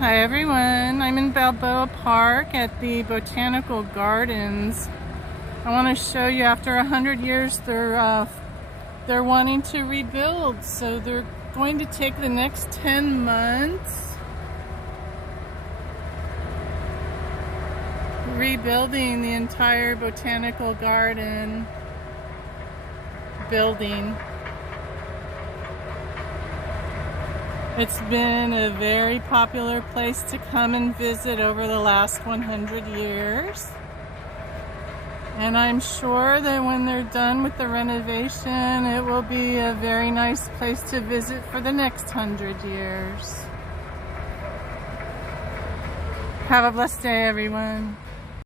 Hi everyone, I'm in Balboa Park at the Botanical Gardens. I want to show you after 100 years they're wanting to rebuild, so they're going to take the next 10 months rebuilding the entire Botanical Garden building. It's been a very popular place to come and visit over the last 100 years. And I'm sure that when they're done with the renovation, it will be a very nice place to visit for the next 100 years. Have a blessed day, everyone.